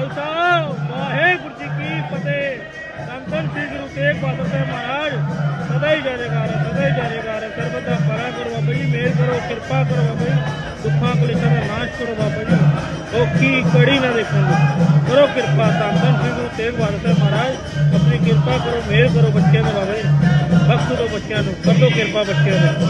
ਖਾਲਸਾ, ਵਾਹਿਗੁਰੂ ਜੀ ਕੀ ਫਤਿਹ। ਸੰਤਨ ਸ੍ਰੀ ਗੁਰੂ ਤੇਗ ਬਹਾਦਰ ਸਾਹਿਬ ਮਹਾਰਾਜ, ਸਦਾ ਹੀ ਜੈਕਾਰ ਸਦਾ ਹੀ ਜੈਕਾਰ ਸਰਬਤ ਦਾ ਭਲਾ ਕਰੋ ਬਾਬਾ ਜੀ ਮਿਹਰ ਕਰੋ, ਕਿਰਪਾ ਕਰੋ ਬਾਬਾ ਜੀ, ਦੁੱਖਾਂ ਕਲੇਸ਼ਾਂ ਦਾ ਨਾਸ਼ ਕਰੋ ਬਾਬਾ ਜੀ। ਔਖੀ ਕੜੀ ਨਾ ਦੇਖਣ ਦਿਓ। ਕਰੋ ਕਿਰਪਾ। ਸੰਤਨ ਸ੍ਰੀ ਗੁਰੂ ਤੇਗ ਬਹਾਦਰ ਸਾਹਿਬ ਮਹਾਰਾਜ, ਆਪਣੀ ਕਿਰਪਾ ਕਰੋ ਮਿਹਰ ਕਰੋ ਬੱਚਿਆਂ ਦੇ ਬਾਬਾ ਜੀ। ਬਖਸ਼ ਦਿਓ ਬੱਚਿਆਂ ਨੂੰ ਕਰ ਕਿਰਪਾ ਬੱਚਿਆਂ ਦੇ।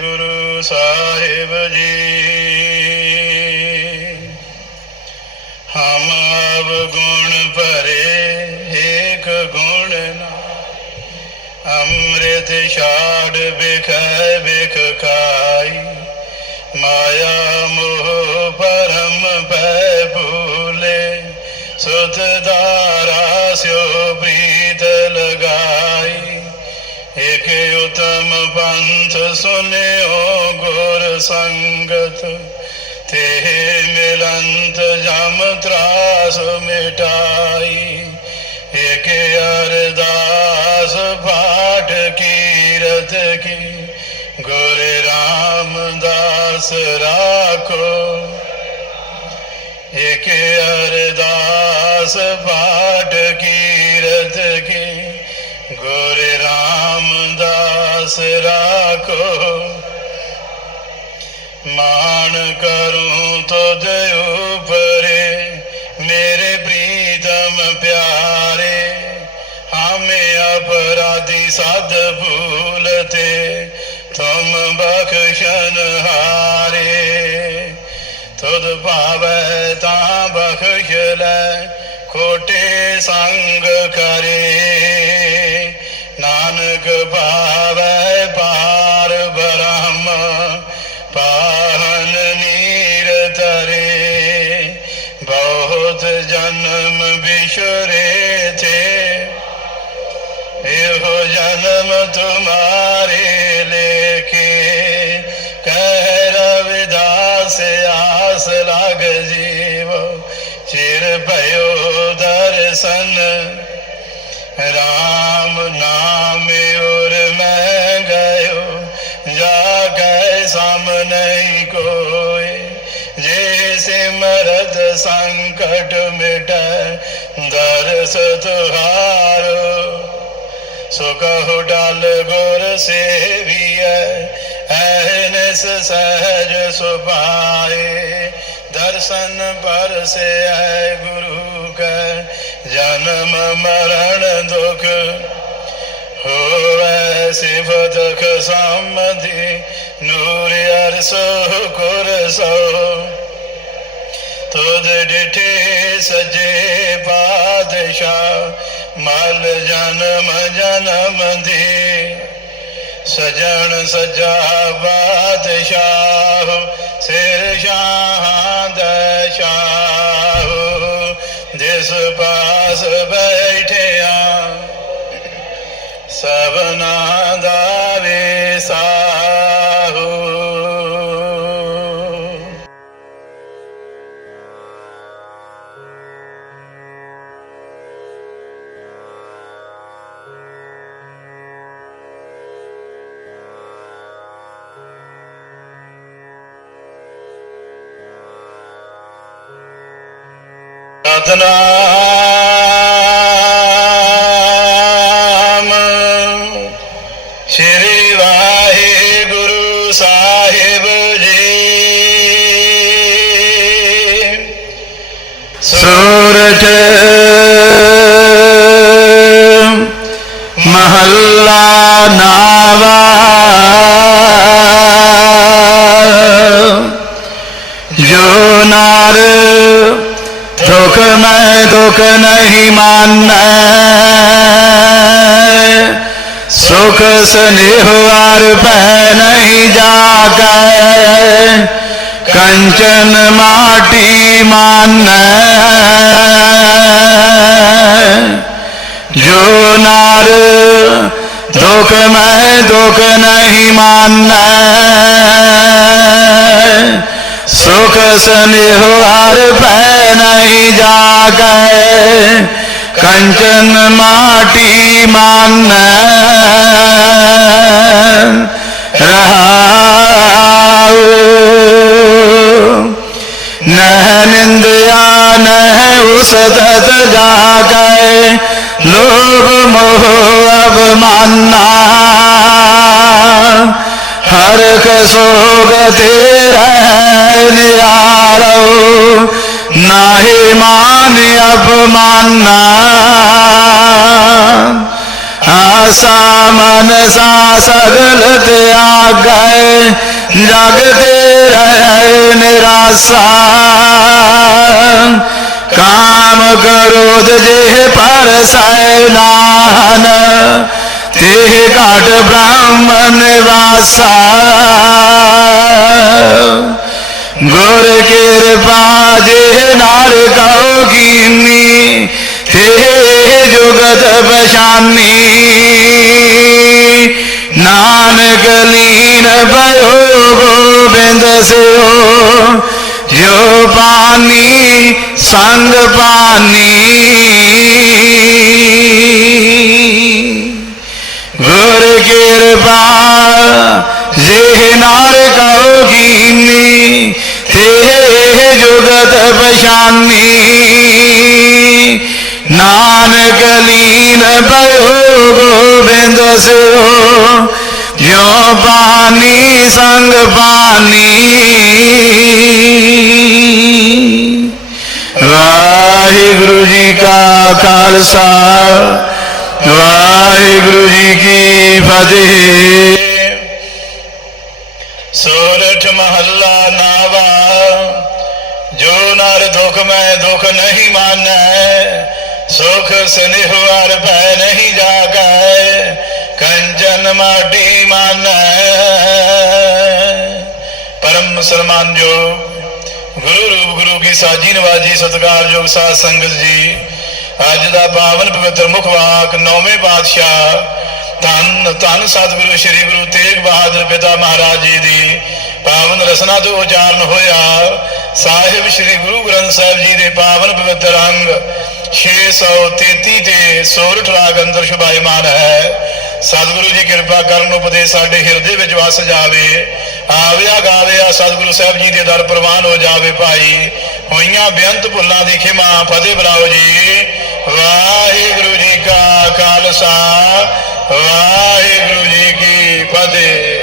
ਗੁਰੂ ਸਾਹਿਬ ਜੀ। ਹਮ ਅਬ ਗੁਣ ਭਰੇ, ਏਕ ਗੁਣ ਨਾ ਅੰਮ੍ਰਿਤ ਛਾੜ ਬਿਖੈ ਬਿਖ ਖਾਈ। ਮਾਇਆ ग्रंथ सुने हो गुर संगत। ते मिलंत जम त्रास मिटाई। एक अरदास पाठ कीरत की। गुर रामदास राखो। एक अरदास पाठ की ਰਾਮਦਾਸ ਰਾਖੋ। ਮਾਣ ਕਰੂੰ ਤੁਧ ਉਪਰੇ, ਮੇਰੇ ਪ੍ਰੀਤਮ ਪਿਆਰੇ। ਹਮੇ ਅਪਰਾਧੀ ਸਦ ਭੂਲਤੇ ਤੁਮ ਬਖਸ਼ਨ ਹਾਰੇ। ਤੁਧ ਭਾਵੈ ਤਾਂ ਬਖਸ਼ ਲੈ, ਖੋਟੇ ਸੰਗ ਕਰੇ। बहुत जन्म बिछुरे थे। यह जन्म तुम्हारे लेके। कह रविदा आस लाग जीव। चिर भयो दर्शन। राम नाम संकट मिट दर तुहारो सुख डाल गुर सेविय, एहनस सहज सुभाए। दर्शन पर से है गुरु कर जन्म मरण दुख। हो शिव दुख सम्मति नूर अरसो गुर सो तुद डिठे सजे बादशाह, मल जनम जनम दे। सजन सजा बादशाह, सिर शाह दशाह। दिस पास ਸਤਨਾਮ। ਸ੍ਰੀ ਵਾਹਿਗੁਰੂ ਸਾਹਿਬ ਜੀ। ਸੂਰਜ मैं दुख नहीं मानना। सुख स्नेहार पह नहीं जागा। कंचन माटी मानना। जो नार, दुख मैं दुख नहीं मानना। सुख स्नेहार पह नहीं जाकर कंचन माटी मान रहा नह निंदया नह उस तत जाकर लोग मोह अब मानना। हर कसोग तेरा निरारो नाहे मान अब मानना आशा मन सा सगल त्या गए जगते रहे निराशा. काम क्रोध जेह पर सैनान तेह काट ब्राह्मण वासा गुर के जे नार कहो थे जुगत पशानी नानक लीन भयो गोविंद से हो जो पानी संग पानी। गुर कृपा जे नार जुगत पशानी। नानक लीन भयो गोविंद जो पानी संग पानी वाहिगुरु जी का खालसा, वाहिगुरु जी की फतेह। सोलठ महल ਨਹੀਂ ਮਾਨੈ ਸੁਖ ਸਨਿਹ ਭੈ ਨਹੀਂ ਜਾਗੈ ਕੰਚਨ ਮਾਟੀ ਮਾਨੈ। ਪਰਮ ਮੁਸਲਮਾਨ ਜੋ ਗੁਰੂ ਰੂਪ ਗੁਰੂ ਕੀ ਸਾਜੀ ਨਵਾਜੀ ਸਤਿਕਾਰਯੋਗ ਸਾਧ ਸੰਗਤ ਜੀ, ਅੱਜ ਦਾ ਪਾਵਨ ਪਵਿੱਤਰ ਮੁਖ ਵਾਕ, ਨੌਵੇਂ ਪਾਤਸ਼ਾਹ, ਧੰਨ ਧੰਨ ਸਤਿਗੁਰੂ ਸ੍ਰੀ ਗੁਰੂ ਤੇਗ ਬਹਾਦਰ ਪਿਤਾ ਮਹਾਰਾਜ ਜੀ ਦੀ ਪਾਵਨ ਰਸਨਾ ਤੋਂ ਉਚਾਰਨ ਹੋਇਆ। ਸਾਹਿਬ ਸ੍ਰੀ ਗੁਰੂ ਗ੍ਰੰਥ ਸਾਹਿਬ ਜੀ ਦੇ ਪਾਵਨ ਪਵਿੱਤਰ ਅੰਗ 633 ਤੇ ਸੋਰਠ ਰਾਗ ਅੰਦਰ ਸ਼ੁਭਾਇਮਾਨ ਹੈ। ਸਤਿਗੁਰੂ ਜੀ ਕਿਰਪਾ ਕਰਨ ਉਪਦੇਸ਼ ਸਾਡੇ ਹਿਰਦੇ ਵਿੱਚ ਵਸ ਜਾਵੇ, ਆਵਿਆ ਗਾਵਿਆ ਸਤਿਗੁਰੂ ਸਾਹਿਬ ਜੀ ਦੇ ਦਰ ਪ੍ਰਵਾਨ ਹੋ ਜਾਵੇ ਭਾਈ। ਹੋਈਆਂ ਬੇਅੰਤ ਭੁੱਲਾਂ ਦੀ ਖਿਮਾ ਫਤਿਹ ਬੁਲਾਓ ਜੀ। ਵਾਹਿਗੁਰੂ ਜੀ ਕਾ ਖਾਲਸਾ, ਵਾਹਿਗੁਰੂ ਜੀ ਕੀ ਫਤਿਹ।